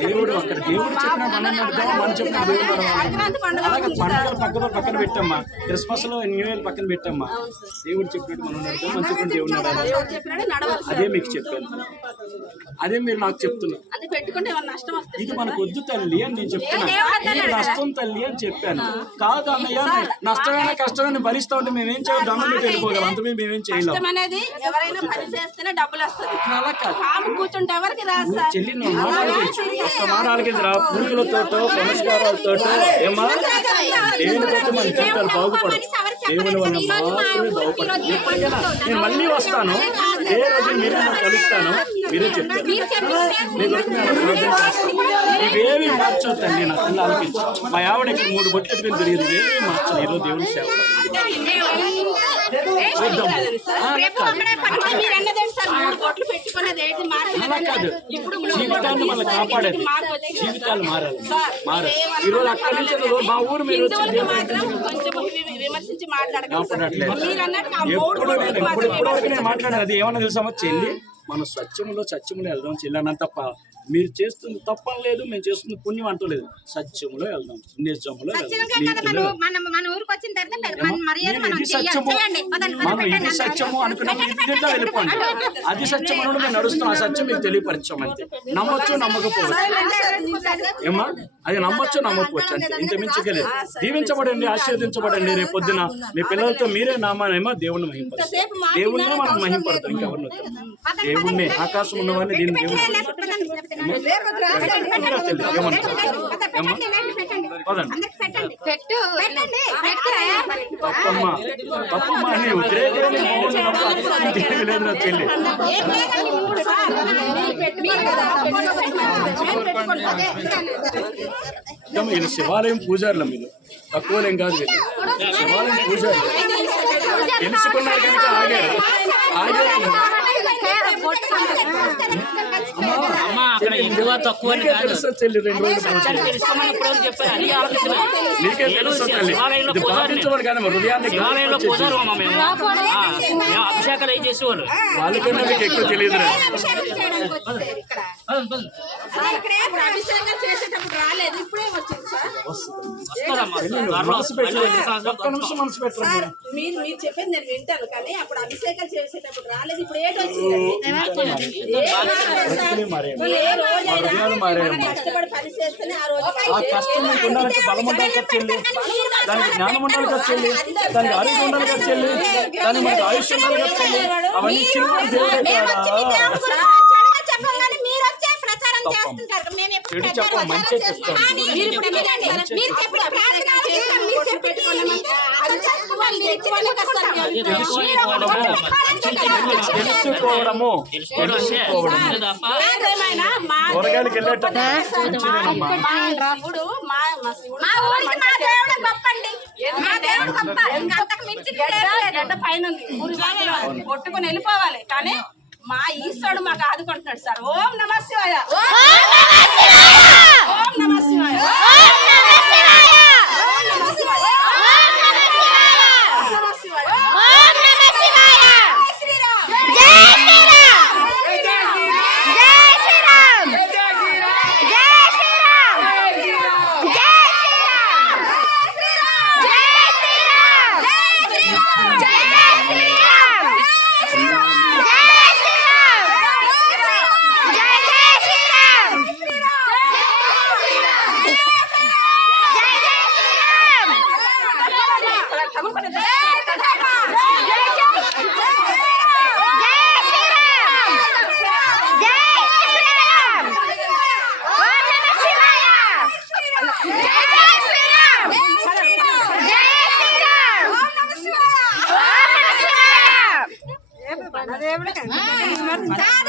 దేవుడు అక్కడ దేవుడు చెప్పిన మనం నడుద్దాం మనం చెప్పిన దేవుడు నడవాలి సంక్రాంతి పండుగ అలాగే పండుగలు పక్కన పక్కన పెట్టమ్మా. క్రిస్మస్లో న్యూ ఇయర్ పక్కన పెట్టమ్మా. దేవుడు చెప్పినట్టు మనం నడుద్దాం. మనం చెప్పిన దేవుడు అదే మీకు చెప్పాను. అదే మీరు నాకు చెప్తున్నారు అది పెట్టుకుంటే ఏమన్నా నష్టం వస్తుంది ఇది మనకు వద్దు తల్లి అని నేను చెప్తున్నా. దేవుడు అన్నాడు ఇది నష్టం తల్లి అని చెప్పాను. కాదు అన్నయ్య నష్టమైన కష్టమైన భరిస్తా ఉంటే మేమేం చేయాలి దండం పెట్టి వెళ్ళిపోగలం అంత మేమేం కష్టం అనేది ఎవరైనా పని చేస్తేనే డబ్బులు వస్తుంది కాము కూర్చుంటే ఎవరికి రాదు సార్ చెల్లి నువ్వు మాట్లాడలేదు ఒక్క మాట ఆలకించి రా పూజలతోటో పునస్కారాలతో ఏమా దేవుని బట్టి మన జీవితాలు బాగుపడవు దేవుని వల్ల మాత్రమే బాగుపడదు ఎప్పటికైనా నేను మళ్ళీ వస్తాను ఏ రోజు మీరే కలుస్తాను మీరే చెప్తారు మీ కొరకు నేను ఇవేవి మార్చొద్దండి నా ఆలకించి మా ఆవిడ ఇక్కడ మూడు బొట్లు పెట్టుకుని తిరిగింది ఇవేవి మార్చదు ఈరోజు దేవుని సేవ రేపు అక్కడే పట్టుకొని మీరు అన్నదేంటి సార్ మూడు కోట్లు ఏంటి? ఇప్పుడు వచ్చింది. జీవితాలు మారాలి. మారాలి. ఈరోజు అక్కడి నుంచి మా ఊరు మీరు విమర్శించి ఎప్పుడు నేను అది ఏమన్నా తెలుసామా చెల్లి మనం సత్యములో సత్యములో వెళ్దాం చెల్లి అన్న తప్ప. మీరు చేస్తుంది తప్పని లేదు మేము చేస్తుంది పుణ్యం అంటూ లేదు. సత్యములో వెళ్దాం నీతిలో మనం ఇది. సత్యము. అనుకున్నప్పుడు వెళ్ళిపోండి అది సత్యం అనుకుంటే మేము నడుస్తాం ఆ సత్యం మీకు తెలియపరిచాం అంతే. నమ్మొచ్చు నమ్మకపోవచ్చు. ఏమా అది నమ్మొచ్చు నమ్మకపోవచ్చు అంతే. ఇంత మించగలేదు దీవించబడండి ఆశీర్వదించబడండి. రేపు పొద్దున మీ పిల్లలతో మీరే నామానేమో దేవుణ్ణి మహింపడతారు దేవుణ్ణే మనం మహింపడతాం ఇంకెవరిని. దేవుణ్ణి. ఆకాశం ఉన్నవాడిని దీన్ని. తప్పమ్మ తప్పమ్మ అని లేదు నా చెల్లి శివాలయం పూజారులు మీరు తక్కువలేం కాదు శివాలయం పూజారులు. తెలుసుకున్నారు కనుక ఆగారు. నీకే కాదు. తెలుసా అభిషేకాలు చేసేవాళ్ళు వాళ్ళకన్నా మీకు ఎక్కువ అభిషేకం చేసేటప్పుడు రాలేదు ఇప్పుడే వచ్చింది మీరు. మీరు చెప్పింది నేను వింటాను కానీ అప్పుడు అభిషేకం చేసేటప్పుడు రాలేదు. ఇప్పుడు ఏటి వచ్చిందండి. ఏం రాలేదు సార్. మీరు ఏ రోజైనా హృదయాలు మారాయమ్మా. మనం కష్టపడి పని చేస్తేనే ఆ రోజు ఆ కష్టం ఉండాలంటే బలం ఉండాలి దానికి జ్ఞానం ఉండాలి చెల్లి దానికి ఆరోగ్యం ఉండాలి చెల్లి దానికి మనకి ఆయుష్ ఉండాలి చెల్లి అవన్నీ దేవుడే కదా చెప్పంగానే మీరు వచ్చే ప్రచారం తప్పం. చెడు చెప్పం మంచి చేస్తాం తెలుసుకోవడము కూరగాయలకి వెళ్ళేటప్పుడు పైన కొట్టుకుని వెళ్ళిపోవాలి కానీ మా ఈశ్వరుడు మాకు ఆదుకుంటున్నాడు సార్. ఓం నమ శివాయ. కాదు